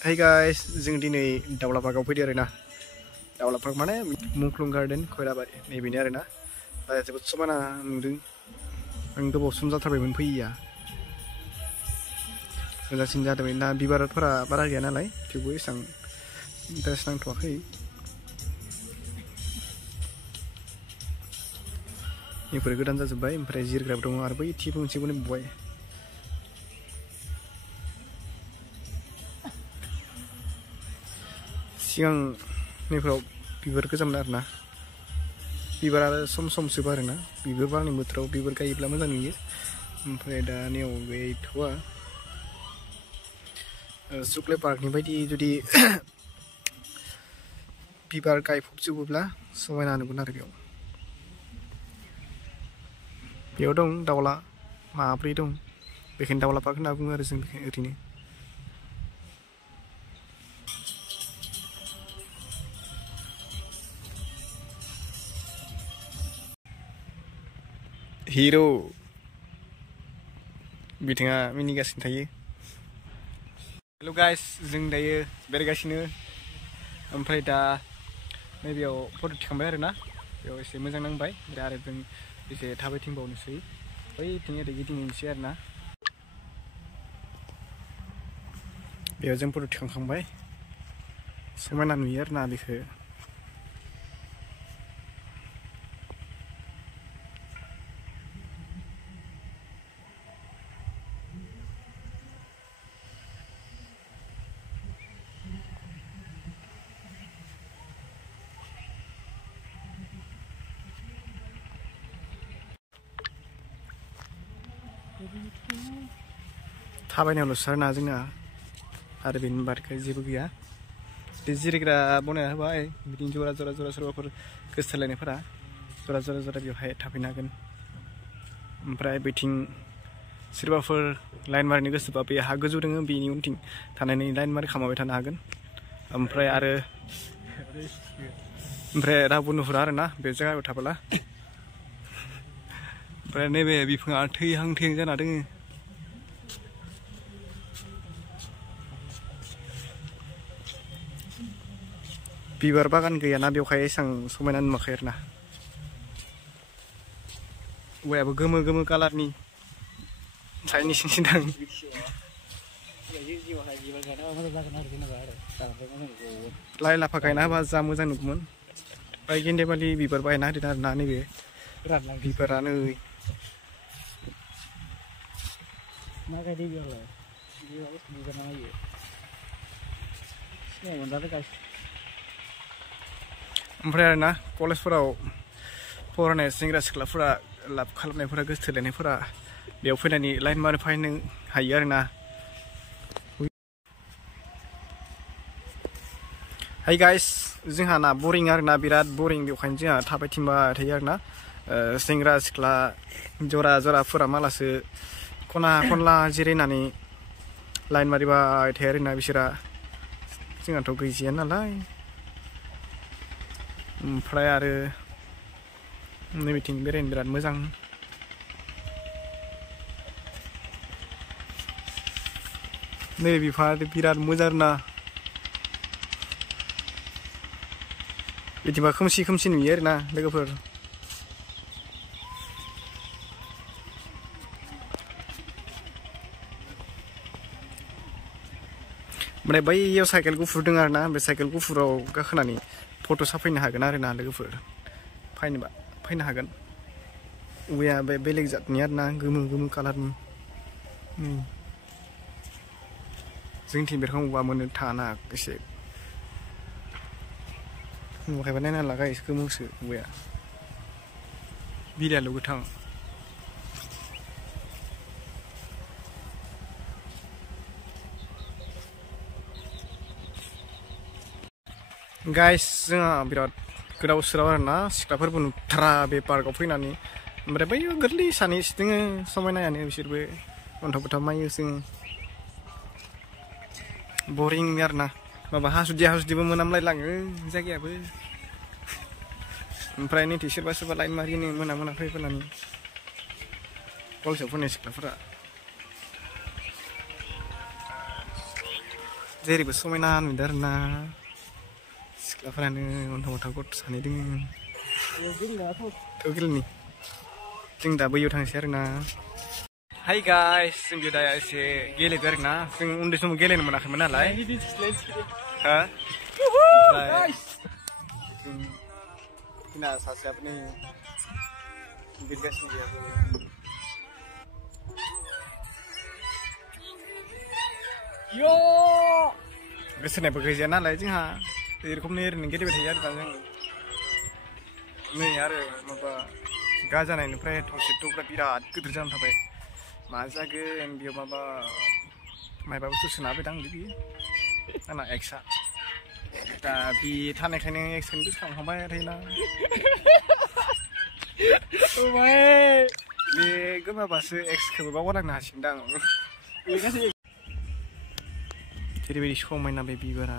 Hey guys, जों दिनै दावला पार्कआव फैदो आरोना। दावला पार्क माने मुंख्लं गार्डेन खयराबारि नैबेनो आरोना। जोबोद समायना नुदों। आं गोबाव सम जाथारबायमोन फैयैया। मोजांसिन जादोंमोन ना बिबारफोरा बारा गैया नालाय थेवबो एसां इन्टारेस्ट नांथ'वाखै। बेफोर गोदान जाजोब्बाय ओमफ्राय जिरायग्राबो दङ आरो बै थिबो मोनसेबो नुबाय। सिगां नैफोराव बिबार गोजामोन आरोना। बिबार आरो सम सम जोबो आरोना। बिबार बारनाय बोथोराव बिबार गायोब्ला मोजां नुयो। ओमफ्राय दा नैयाव गैथ'वा। सुक्ले पार्कनि बायदि जुदि बिबार गायफबजोबोब्ला समायना नुगोन आरो बेयाव। बेयाव दं दाउला माब्रै दं। बेखायनो दाउला पार्क होनना बुङो आरो जों बेखायनो ओरैनो। हिर' बिथाङा मिनिगासिनो थायो। हेल' गाइस, जों दायो बेरायगासिनो। ओमफ्राय दा नैबेयाव फट' थिखांबाय आरोना। बेयाव एसे मोजां नांबाय। दा आरो जों एसे थाबायथिंबावनोसै। बैथिं ओरै गिदिंनोसै आरोना। बेयाव जों फट' थिखांखांबाय। समायना नुयो आरोना बेखौ। थाबायनायावल'सो आरोना जोंना आरो बेनि बारखौ जेबो गैया। बे जिरायग्रा बनायना होबाय बिदिनो जरा जरा जरा सोरबाफोर गोसोथोलायनायफोरा जरा जरा जरा बेवहाय थाफैनो हागोन। ओमफ्राय बैथिं सोरबाफोर लाइन मारिनो गोसोबा बे हा गोजौ दङ बेनि उनथिं थानानै लाइन मारि खालामबाय थानो हागोन। ओमफ्राय रावबो नुहुरा आरोना बे जायगायाव थाबोला। ओमफ्राय नैबे बिफाङा थैहां थैहां जाना दोङो। बिबार बागान गैयाना बेवहाय एसां समायना नुवाखै आरोना। औवायाबो गोमो गोमो कालारनि साइनि सिं दां। लाइ लाफा गायना होबा जा मोजां नुगौमोन। ओमफ्राय गेन्देमालि बिबार बायना होदों आरोना नैबे बिबारानो। ओमफ्राय आरोना कलेजफोराव फरायनाय सेंग्रा सिख्लाफोरा लाभ खालामनायफोरा गोसो थोलायनायफोरा बेयाव फैनानै लाइन मारि फैनो हायो आरोना। हाय गाइस, जोंहा ना बरिं आरोना बिराद बरिं। बेवहायनो जोंहा थाबायथिंबाय थायो आरोना। सेंग्रा सिख्ला जरा जराफोरा मालासो खना खनला जिरायनानै लाइन मारिबाय थायो आरोना बिसोरा। जोंहाथ' गैजाया नालाय। ओमफ्राय आरो नैबिथिं बेरायनो बिराद मोजां। नै बिफाङा बिराद मोजां आरोना। बिदिबा खोमसि खोमसि नुयो आरोना लोगोफोर। ओमफ्राय बैयाव साइकेल गुफुर दङ आरोना। बे साइकेल गुफुराव गाखोनानै फट' साफायनो हागोन आरोना लोगोफोर। फैनोबा फैनो हागोन। औवाया बे बेलेग जातनि आरोना, गोमो गोमो कालारनि। जोंथिं बेरखां औवा मोननो थाङाना एसे। नुवाखैबा नायना ला गाइस, गोमोसो औवाया। बिलाइयाल' गोथां। गाइस, जोंहा बिराद गोदाव सोराव आरोना। सिख्लाफोरबो नुथारा बे पार्कआव फैनानै। ओमफ्राय बै गोरलै सानैसो दोङो समायनायानो बिसोरबो अन्थाव बाथाव मायो जोङो। बरिं आरोना। माबा हासुदै हासुदैबो मोनामलायलाङो जायगायाबो। ओमफ्राय नैथि सोरबा सोरबा लाइन मारिनो मोना मोना फैनानै कलेजाव फैनाय सिख्लाफोरा। जेरैबो समायना नुदों आरोना सिख्लाफोरानो अन्थाव गथ' सानै दोङो गेलेनि जों दा बैयाव थांसै आरोना हाय गाइस जों दा एसे गेलेदो आरोना जों उन्दै समाव गेलेनो मोनाखैमोन नालाय हा जोंना सासेयाबो नै बिरगासिनो गैयाबो गोसोनायबो गैजाया नालाय जोंहा एरखमनो ओरैनो गेलेबाय थायो आरो दा जों नै आरो माबा गाजानायनिफ्राय थरसे थ'फ्रा बिराद गिदिर जाना थाबाय मा जागोन बेयाव माबा बुस्थु सोना होबायदां बियो आंना एक्सआ दा बि थानायखायनो एक्सखौनो गोसोखांहांबाय थायोना बे गोमाबासो एक्सखौबो बावगारलांनो हासिगोनदां जेरैबायदि समायना बे बिबारा